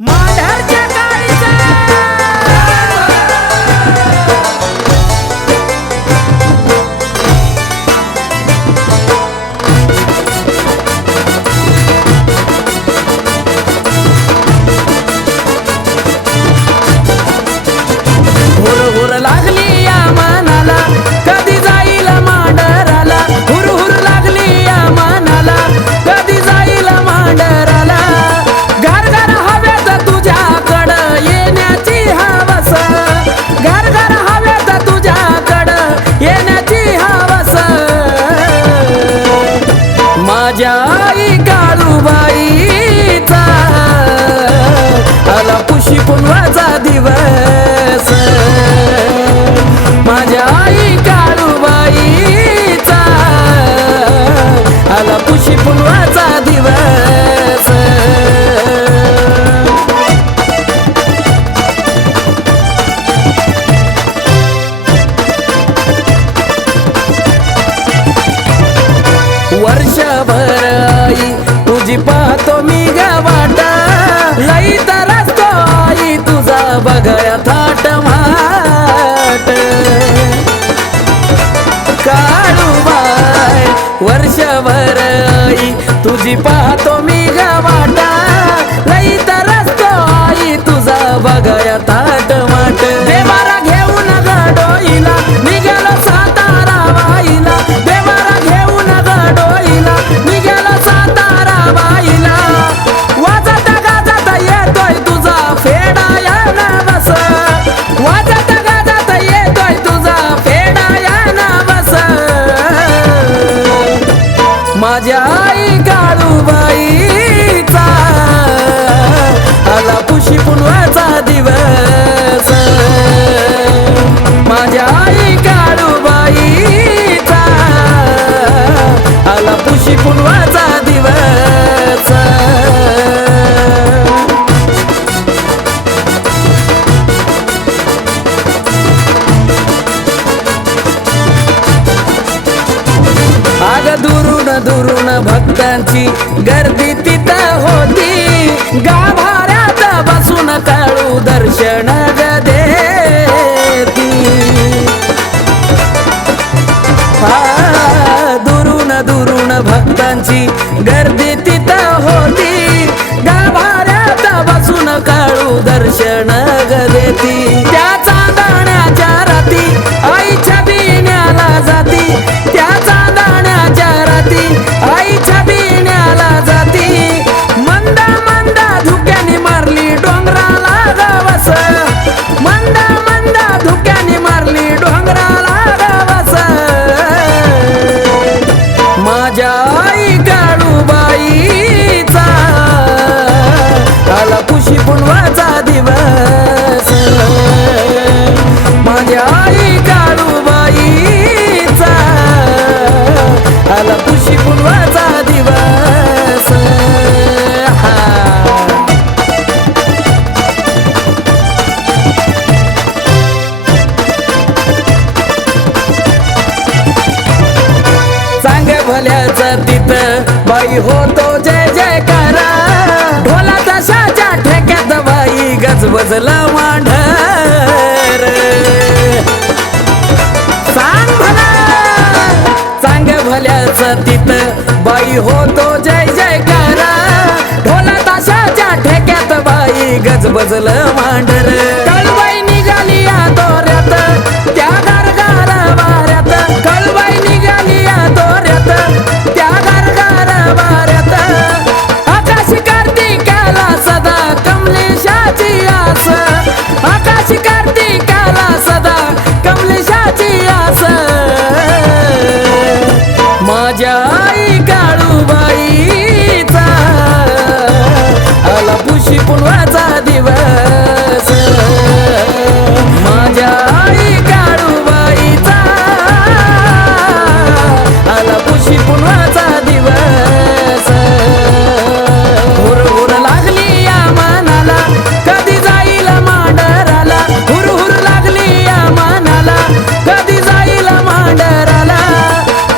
मांढरच्या काळीचा हुर लागली या मनाला कधी जाईल मांढराला हुर लागली या मनाला कधी जाईल मांढराला घर घर हवेत तुझ्याकडं येण्याची हवस घर घर हवेत तुझ्याकडं येण्याची हवस माझ्या आई काळूबाईचा आला पुशी पुनवाचा दिवस माझ्या आई काळूबाईचा आला पुशी पुनवाचा दिवस वर्षभर आई तुझी पाहतो मी गावाटा लई तरसतो आई तुझा बघया थाट माट काळूबाई वर्षभर आई तुझी पाहतो मी गावाटा लई तरसतो आई तुझा बघया थाट माट देवारा घेऊन गडोईला निघालो सातारा बाईला देवारा घेऊन गडोईला निघालो सातारा बाईला वाजत गाजत येतोय तुझा फेडा या नावस वाजत गाजत येतोय तुझा फेडा या नावस माझ्या आई काळूबाईचा आला पुशी पुनवाचा दिवस माझ्या आई काळूबाईचा आला पुशी पुनवाचा दिवस आग दुरून दुरून भक्तांची गर्दी तिथं होती गाभाऱ्यात बसून काळू दर्शन देती दुरून दुरून भक्तांची गर्दी तिथं होती गाभाऱ्यात बसून काळू दर्शन देती त्या चांदण्याच्या राती आईच्या बिण्याला जाती त्या चांदण्याच्या राती आईच्या बिण्याला जाती मंदा मंदा धुक्याने मारली डोंगराला गावस मंदा मंदा धुक्याने मारली डोंगराला गावस माझ्या आई काळूबाईचा आला पुशी पुनवाचा दिवस माझ्या आई काळूबाईचा आला पुशी पुनवाचा दिवस चांग भल्याचा तिथं बाई होतो जय जयकारा ढोला तशाच्या ठेक्यात बाई गजबजला मांढर सांग भला चांग भल्याचा तिथं बाई होतो जय जयकारा ढोला तशाच्या ठेक्यात बाई गजबजला मांढर कळबाई निघाली या दोऱ्यात त्या गारगार वाऱ्यात कळबाई निघाली या दोऱ्यात त्या गारगार वाऱ्यात आकाश कार्तिकाला सदा कमलेशाची आस आकाश कार्तिकाला सदा कमलेशाची आस माझ्या आई काळूबाईचा आला पुशी पुनवाचा दिवस माझ्या आई काळूबाईचा आला पुशी पुनवाचा दिवस हुर लागली या मनाला कधी जाईल मांढराला हुर लागली या मनाला कधी जाईल मांढराला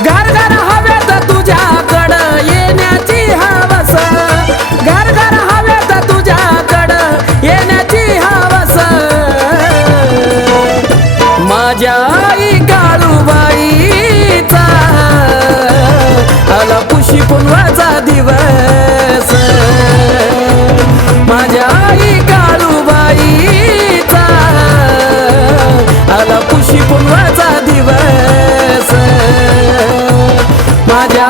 घर घर हवेत तुझ्याकडं येण्याची हवस घर घर हवेत तुझ्याकडं पुनवाचा दिवस माझ्या आई काळूबाईचा आला पुशी पुनवाचा दिवस माझ्या